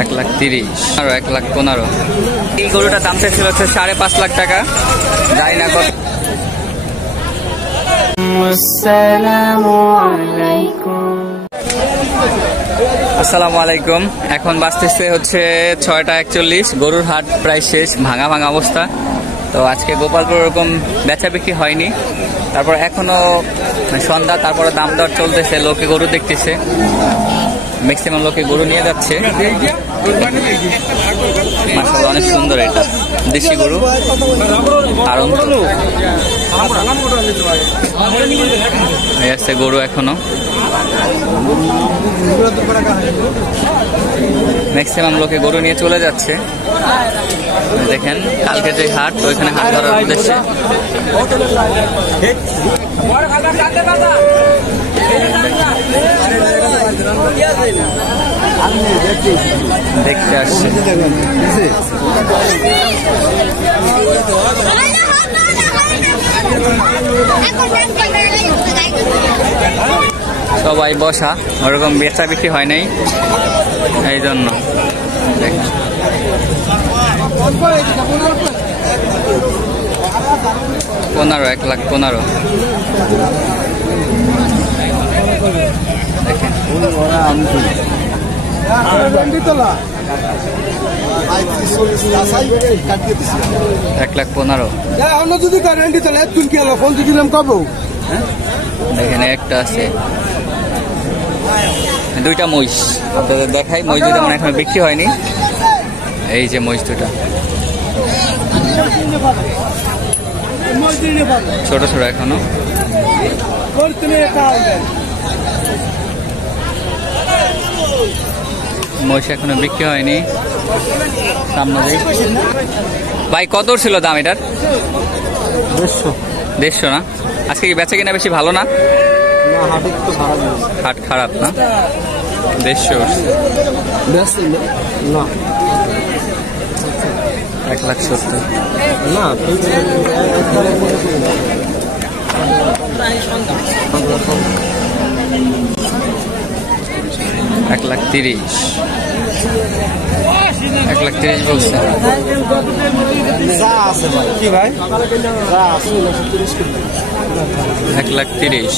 1,30,000 আর 1,15,000। এই গরুটার দাম ছিল হচ্ছে 5.5 লাখ টাকা। যাই না কত। আসসালামু আলাইকুম। এখন বাজতেছে হচ্ছে 6টা 41। গরুর হাট প্রায় শেষ, ভাঙা ভাঙা অবস্থা। তো আজকে গোপালপুর ওরকম বেচা বিক্রি হয়নি। তারপর এখনো সন্ধ্যা, তারপরে দাম দর চলতেছে, লোকে গরু দেখতেছে, ম্যাক্সিমাম লোকে গরু নিয়ে যাচ্ছে। মাশাআল্লাহ অনেক সুন্দর, এটা দেশি গরু। আর আছে গরু এখনো, ম্যাক্সিমাম লোকে গরু নিয়ে চলে যাচ্ছে। দেখেন কালকে যে হাট, ওইখানে হাট ধরার উদ্দেশ্যে দেখতে আসছে। সবাই বসা, ওরকম বেচা বিক্রি হয় নাই, এই জন্য। 1,15,000 দেখেন। 1,15,000 দেখেন একটা আছে, দুইটা মহিষ আপনাদের দেখাই। মহিষ দুটা মানে এখন বিক্রি হয়নি। এই যে মহিষ দুটা ছোট ছোট এখনো। মহিষ এখনো বিক্রি হয়নি। সামনে ভাই কত ছিল দাম এটার? 150 না? আজকে কি বেচা কিনা বেশি ভালো না? হাট খারাপ না? 150 না, 1,70,000 না, 1,30,000 1,30,000 বলছে। কি ভাই? 1,30,000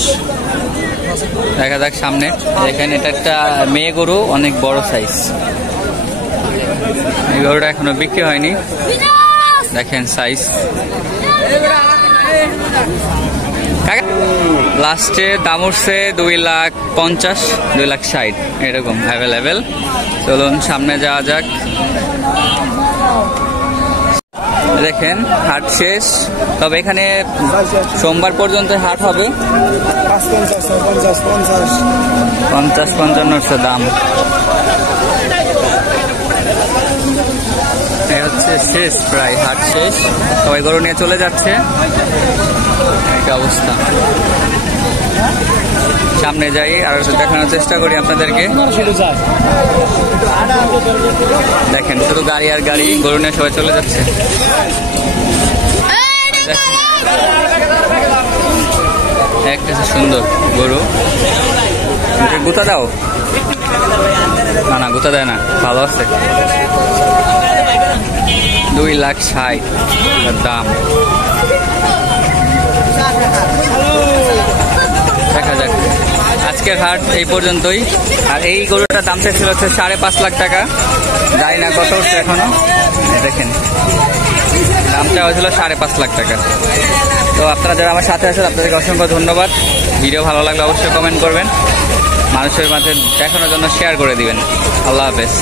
দেখা যাক সামনে। এখানে এটা একটা মেয়ে গরু, অনেক বড় সাইজ। এই গরুটা এখনো বিক্রি হয়নি, দেখেন সাইজ। লাস্টে দাম উঠছে 2,50,000 2,60,000 এরকম অ্যাভেলেবেল। চলুন সামনে যাওয়া যাক। দেখেন হাট শেষ, তবে এখানে সোমবার পর্যন্ত হাট হবে। 50-55 দাম। হচ্ছে শেষ, প্রায় হাট শেষ, সবাই গরু নিয়ে চলে যাচ্ছে। একটা অবস্থা। সামনে যাই আর দেখানোর চেষ্টা করি আপনাদেরকে। দেখেন শুধু গাড়ি আর গাড়ি, গরু নিয়ে সবাই চলে যাচ্ছে। একটা সুন্দর গরু, গুতা দাও না, না গুতা দেয় না, ভালো আছে। 2,60,000 দাম। দেখা যাক। আজকের হাট এই পর্যন্তই। আর এই গরুটার দাম ছিল হচ্ছে 5.5 লাখ টাকা। যাই না কত উঠছে এখনো। দেখেন দামটা হয়েছিল 5.5 লাখ টাকা। তো আপনারা যারা আমার সাথে আছেন, আপনাদেরকে অসংখ্য ধন্যবাদ। ভিডিও ভালো লাগলে অবশ্যই কমেন্ট করবেন, মানুষের মাঝে দেখানোর জন্য শেয়ার করে দিবেন। আল্লাহ হাফেজ।